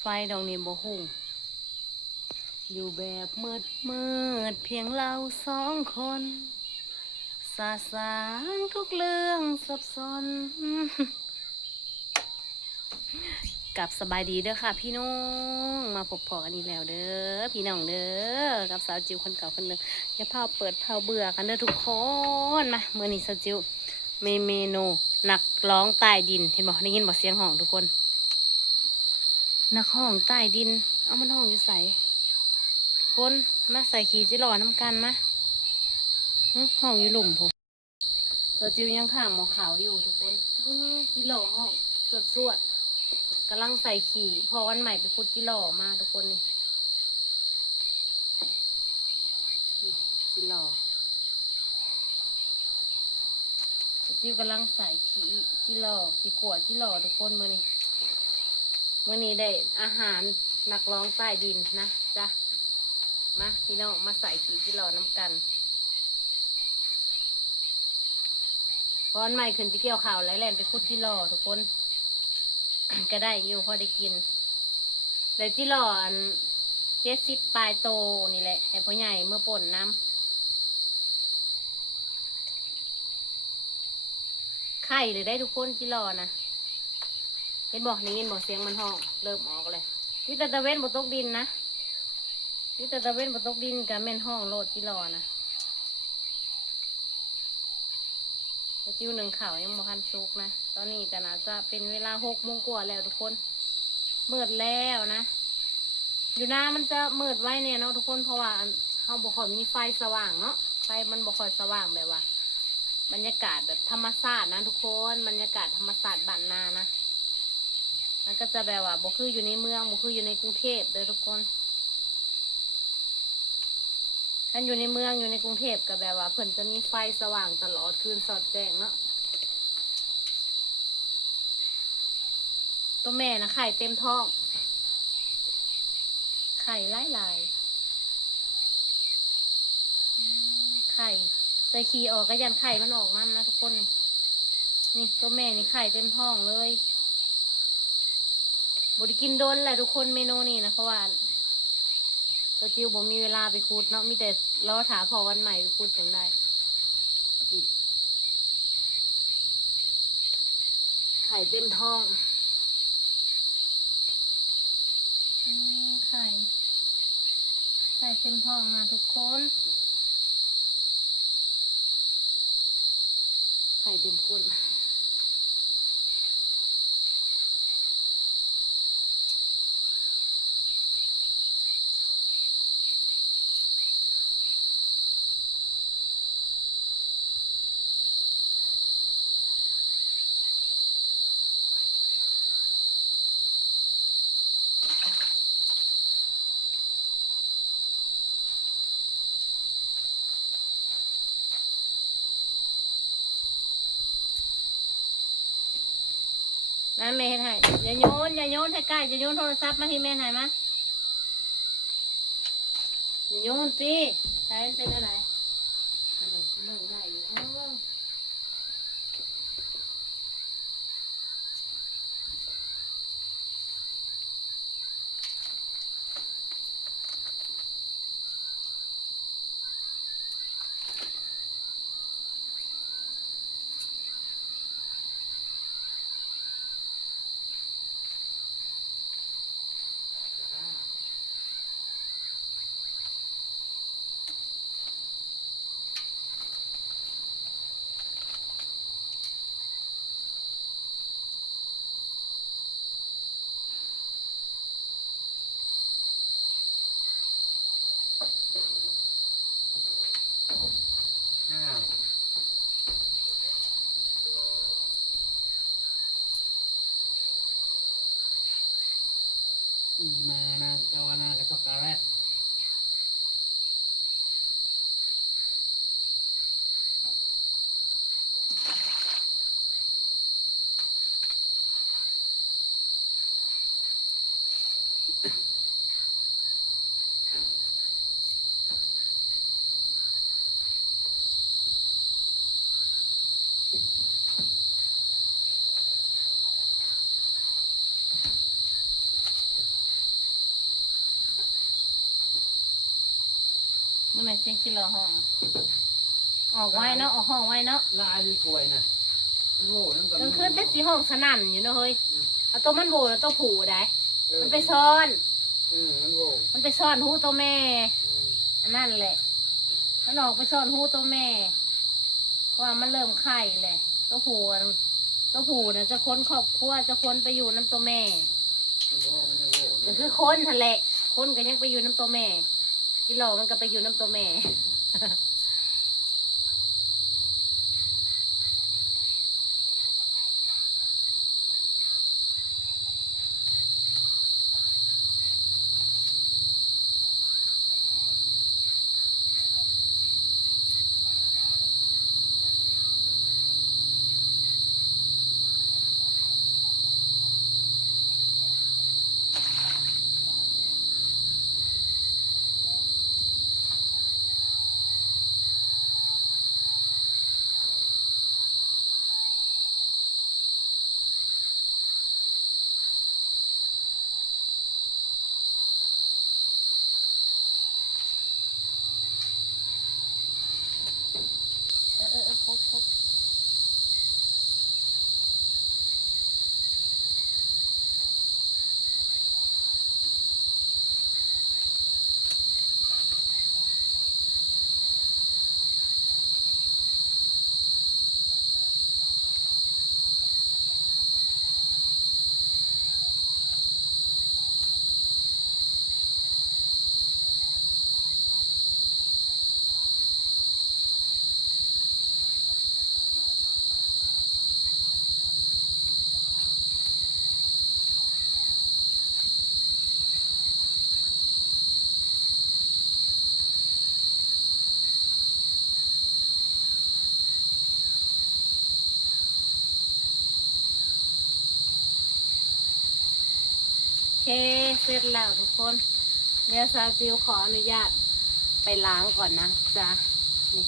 ไฟดอกนี้บ่หุ่งอยู่แบบมืดมืดเพียงเราสองคนสาสางทุกเรื่องสับสนกับสบายดีเด้อค่ะ พี่น้องมาพบพอกันอีกแล้วเด้อพี่น้องเด้อกับสาวจิวคนเก่าคนเดิมอย่าเผาเปิดเผาเบื่อกันเด้อทุกคนมาเมื่อนี้สาวจิวมีเมนูนักร้องใต้ดิน เห็นบอกได้ยินบอกเสียงห้องทุกคน นักห้องใต้ดิน เอามันห้องอยู่ใส่คนมาใส่ขี่จิหล่อน้ำกันมาห้องอยู่หลุมผมสาวจิวยังข้างหมอขาวอยู่ทุกคนจิหล่อห้องสวดสวดๆกำลังใส่ขี่พอวันใหม่ไปคุดจิหล่อมาทุกคนนี่จิหล่อจิวกำลังใส่ขี่จิหล่อจิขวดจิหล่อทุกคนมื่อนี้ มื่อนี้ได้อาหารนักร้องใต้ดินนะจ้ะมาพี่น้องมาใส่ขี่จิหล่อน้ำกันพอวันใหม่ขึ้นที่เกี่ยวข่าวแล้วแล่นไปคุดจิหล่อทุกคน ก็ได้อยู่พอได้กินแต่ที่หล่ออันเจ็ดสิบปลายโตนี่แหละให้พ่อใหญ่เมื่อป่นน้ำไข่เลยได้ทุกคนที่หล่อนะ เห็นบอกนี่ยินบอกเสียงมันห้อง เริ่มออกเลยที่ตะตะเวนบนตกดินนะที่ตะตะเวนบนตกดินกับแม่นห้องโลดที่หล่อนะจิ้วหนึ่งข่าวยังบ่ทันซุกนะ ตอนนี้ก็น่าจะเป็นเวลาหกโมงกว่าแล้วทุกคนมืดแล้วนะ อยู่หน้ามันจะมืดไว้เนี่ยเนาะทุกคนเพราะว่าเขาบ่ค่อยมีไฟสว่างเนาะไฟมันบ่ค่อยสว่างแบบว่า บรรยากาศแบบธรรมชาตินะทุกคนบรรยากาศธรรมชาติบ้านนานะ มันก็จะแบบว่าบ่คืออยู่ในเมืองบ่คืออยู่ในกรุงเทพเด้อทุกคนถ้าอยู่ในเมืองอยู่ในกรุงเทพก็แบบว่าเพิ่นจะมีไฟสว่างตลอดคืนสอดแจ้งเนาะตัวแม่นะไข่เต็มท้อง ไข่ไล่ลายไข่ใส่ขี้ออกก็ยันไข่มันออกมั่นนะทุกคน นี่ตัวแม่นี่ไข่เต็มท้องเลย บไดกินโดนแหละทุกคนเมนูนี่นะเพราะว่าตัวจิวผมมีเวลาไปคูดเนาะมีแต่รอถาพอวันใหม่ไปคูดจังได้นี่ไข่เต็มท้องอืมไข่ไข่เต็มท้องนะทุกคน ไข่เต็มก้น นั่นแม่ให้อย่าโยนอย่าโยนให้ใกล้อย่าโยนโทรศัพท์มาให้แม่หน่อยมะอย่าโยนสิใช้เป็นอะไรอันไหนเมืองได้ ห้าอีมานางจาวานากระช็อกโกแลต มันไม่เสียงกิโลห้อง ออกไว้เนาะออกห้องไว้เนาะลายนี่ป่วยนะมันโง่นั่นกลางคืนเป็นสีห้องสนั่นอยู่เนาะเฮ้ยเอาตัวมันโบแล้วตัวผูได้มันไปซ่อนอืมมันโง่มันไปซ่อนหูตัวแม่ อืมอันนั่นแหละมันออกไปซ่อนหูตัวแม่เพราะว่ามันเริ่มไข่แหละตัวผูอะตัวผูน่ะจะค้นครอบครัวจะค้นไปอยู่น้ำตัวแม่ มันบอกว่ามันยังโง่ก็คือคนทันแหละคนก็ยังไปอยู่น้ำตัวแม่ กิโลมันก็ไปอยู่น้ำตัวแม่ เอ เครบครบโอเคเสร็จแล้วทุกคน เดี๋ยวซาจิวขออนุญาตไปล้างก่อนนะจ๊ะนี่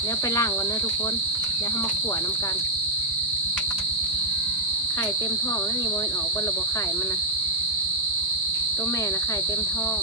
เดี๋ยวไปล้างก่อนนะทุกคน เดี๋ยวเขามาขวดน้ำกัน ไข่เต็มท้องแล้วนี่โมนออกบนระบบไข่มันนะตัวแม่นะไข่เต็มท้อง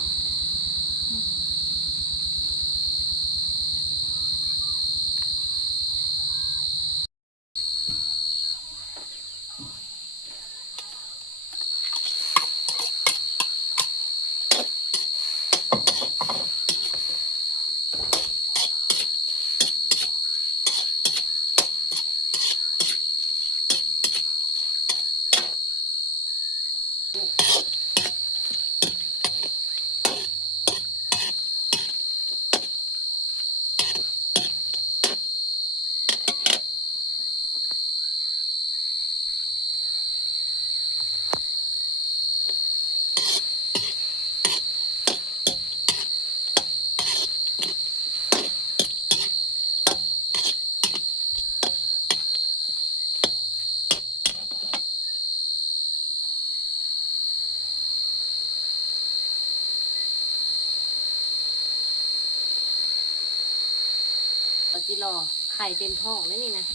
จิรอไข่เต็มท้องแล้วนี่นะ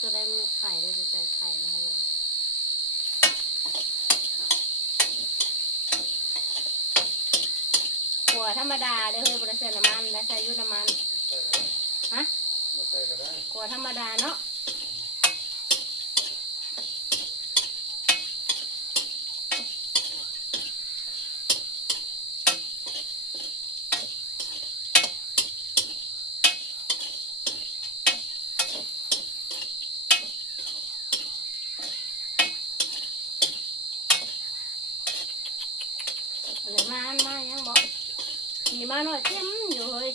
จะได้มีไข่ได้จะใส่ไข่นะคะโยมหัวธรรมดาเด้อเฮ้ยบริเซน้ำมันและใส่อยุน้ำมันฮะมาใส่ก็ได้หัวธรรมดาเนาะอะไรมาอันมายังบอกขี่ มาหน่อยเต็มอยู่เฮ้ย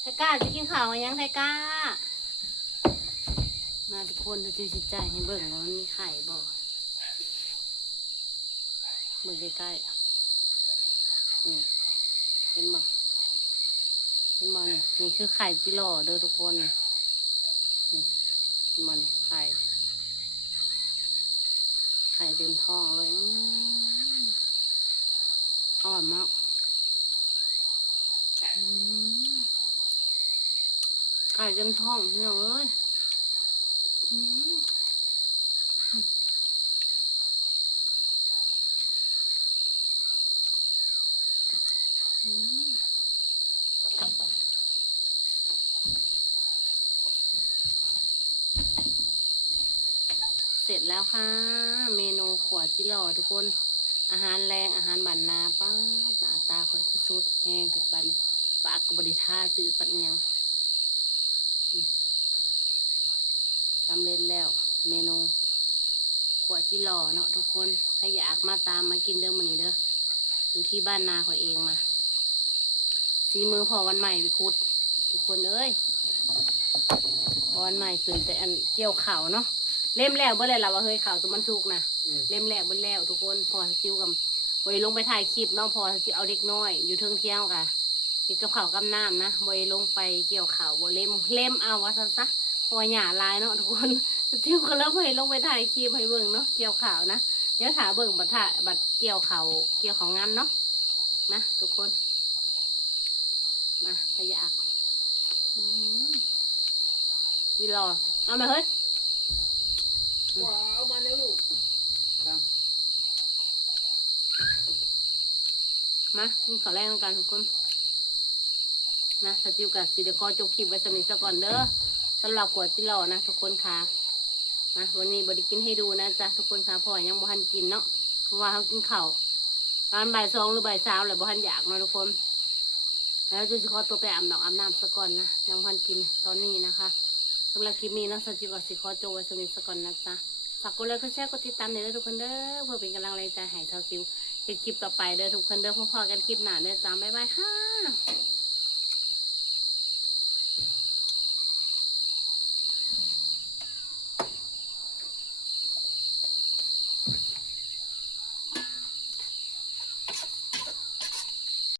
ไทก้าจะกินข้าวกันยังไทก้า มาทุกคนจะจิตใจให้เบิ่งว่ามันมีไข่บ่ เบิ่งใกล้ๆนี่เห็นบ่เห็นบ่นี่นี่คือไข่จิโร่อเด้อทุกคนนี่เห็นบ่นี่ไข่เต็มท้องเลยอ่อนมากไข่เต็มท้องพี่น้องเอ้ยอืมอืม เสร็จแล้วค่ะ เมนูขวดจิหล่อทุกคน อาหารแรงอาหารบันนาป้าหน้าตาข่อยคือสุดแห้งแต่บัดนี้ปากกบบริท่าจืดปัดอิหยังสำเร็จแล้ว เมนูขวดจิหล่อเนาะทุกคน ถ้าอยากมาตามมากินเด้อมันนี้เด้ออยู่ที่บ้านนาข่อยเองมา สีมือพอวันใหม่ไปคุดทุกคนเอ้ยพอวันใหม่ขึ้นแต่อันเกี่ยวเข่าวเนาะเล่มแล้วเบ่เลยล่ะว่าเฮ้ยข่าวตัวมันสุกนะอืมเล่มแรกเบนแล้วทุกคนพอซิวกับบริลงไปถ่ายคลิปเนาะพอซิวเอาเด็กน้อย อยู่เทิงเที่ยวกะเห็ดกับข่าวกับน้ำนะบริลงไปเกี่ยวข่าวบเล่มเล่มเอาวะซันซะเพอหย่าลายเนาะทุกคนซิวก็เริ่มไปลงไปถ่ายคลิปให้เบิ่งเนาะเกี่ยวข่าวนะเดี๋ยวถาเบิ่งบัตรถ่ายบัตรเกี่ยวข่าวเกี่ยวของงานเนาะนะทุกคน มาไปอยากอืมวิรอเอามาเฮ้ยว้าวมาแล้วลูกตามมากินข้าวแรกกันทุกคนนะสจิวกับซีเดคอจบคลิปไว้สำหรับก่อนเด้อสำหรับขวดจิหล่อนะทุกคนค่ะนะวันนี้บไดิกินให้ดูนะจ๊ะทุกคนค่ะเพราะว่ายังบ่ทันกินเนาะเพราะว่าเขากินข้าวตอนบ่ายสองหรือบ่ายสามเลยบ่ทันอยากเนาะทุกคน แล้วจะขอตัวไปอาบน้ำอาบน้ำซะก่อนนะยังพันกินตอนนี้นะคะสำหรับคลิปนี้นะสจิกสิขอโจไว้สำหรับก่อนนะจ๊ะฝากกดไลค์กดแชร์กดติดตามเด้อทุกคนเด้อเพื่อเป็นกำลังแรงใจให้ชาวซิวเห็นคลิปต่อไปเด้อทุกคนเด้อพอๆกันคลิปหน้าเด้อจ้าบ๊ายบายค่ะ